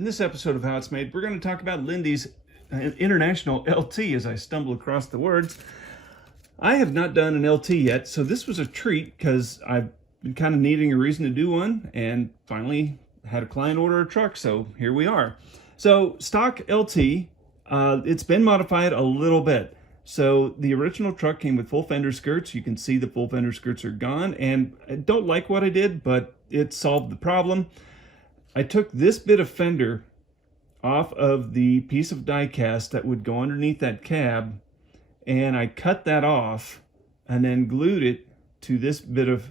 In this episode of How It's Made, we're going to talk about Lindykay's International LT as I stumble across the words. I have not done an LT yet, so this was a treat because I've been kind of needing a reason to do one and finally had a client order a truck, so here we are. So stock LT, it's been modified a little bit. So the original truck came with full fender skirts. You can see the full fender skirts are gone, and I don't like what I did, but it solved the problem. I took this bit of fender off of the piece of die cast that would go underneath that cab, and I cut that off and then glued it to this bit of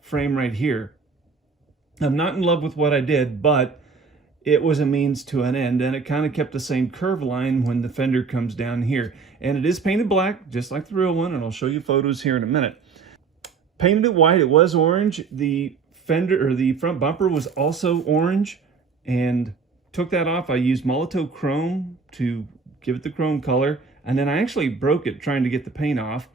frame right here. I'm not in love with what I did, but it was a means to an end, and it kind of kept the same curve line when the fender comes down here. And it is painted black, just like the real one, and I'll show you photos here in a minute. Painted it white, it was orange. The fender, or the front bumper, was also orange, and took that off. I used Molotow chrome to give it the chrome color, and then I actually broke it trying to get the paint off,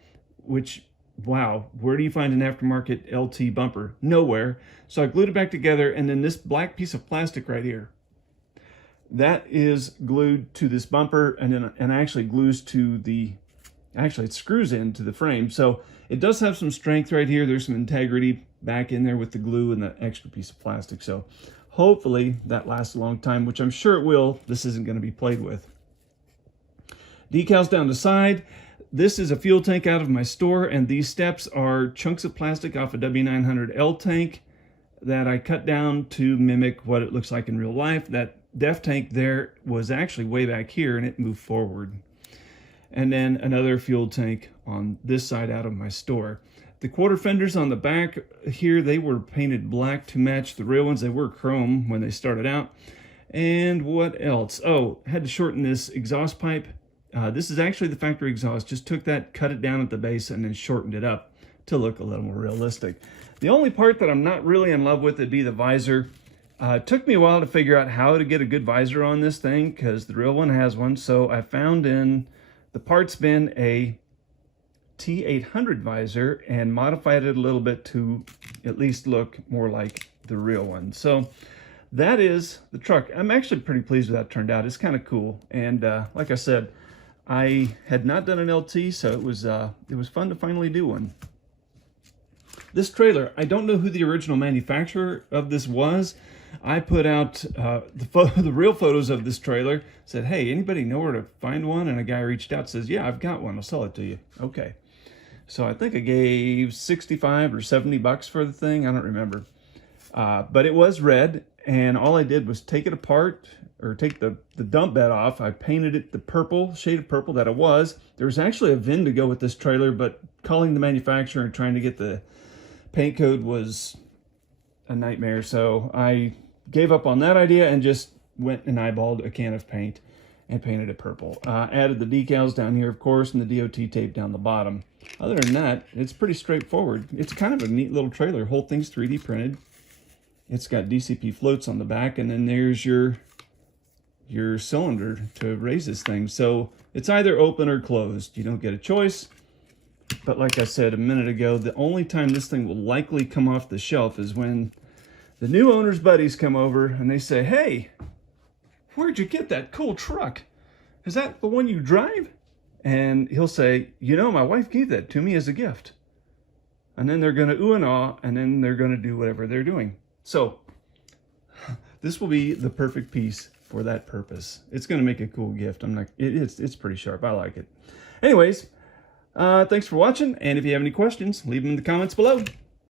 which, wow, where do you find an aftermarket LT bumper? Nowhere. So I glued it back together, and then this black piece of plastic right here, that is glued to this bumper, and actually glues to the, actually it screws into the frame. So it does have some strength right here. There's some integrity back in there with the glue and the extra piece of plastic. So hopefully that lasts a long time, which I'm sure it will. This isn't going to be played with. Decals down the side. This is a fuel tank out of my store, and these steps are chunks of plastic off a W900L tank that I cut down to mimic what it looks like in real life. That DEF tank there was actually way back here, and it moved forward. And then another fuel tank on this side out of my store. The quarter fenders on the back here, they were painted black to match the real ones. They were chrome when they started out. And what else? Oh, had to shorten this exhaust pipe. This is actually the factory exhaust. Just took that, cut it down at the base, and then shortened it up to look a little more realistic. The only part that I'm not really in love with would be the visor. It took me a while to figure out how to get a good visor on this thing because the real one has one. So I found in the parts bin a T800 visor and modified it a little bit to at least look more like the real one. So that is the truck. I'm actually pretty pleased with how it turned out. It's kind of cool. And like I said, I had not done an LT, so it was fun to finally do one. This trailer, I don't know who the original manufacturer of this was. I put out the real photos of this trailer, said, hey, anybody know where to find one? And a guy reached out, says, yeah, I've got one, I'll sell it to you. Okay. So I think I gave 65 or 70 bucks for the thing, I don't remember. But it was red, and all I did was take it apart, or take the dump bed off. I painted it the purple, shade of purple that it was. There was actually a VIN to go with this trailer, but calling the manufacturer and trying to get the paint code was a nightmare. So I gave up on that idea and just went and eyeballed a can of paint and painted it purple. Added the decals down here, of course, and the DOT tape down the bottom. Other than that, it's pretty straightforward. It's kind of a neat little trailer. Whole thing's 3D printed. It's got DCP floats on the back, and then there's your cylinder to raise this thing. So it's either open or closed. You don't get a choice. But like I said a minute ago, the only time this thing will likely come off the shelf is when the new owner's buddies come over and they say, hey, where'd you get that cool truck? Is that the one you drive? And he'll say, you know, my wife gave that to me as a gift. And then they're going to ooh and ah, and then they're going to do whatever they're doing. So this will be the perfect piece for that purpose. It's going to make a cool gift. It's pretty sharp. I like it. Anyways, thanks for watching. And if you have any questions, leave them in the comments below.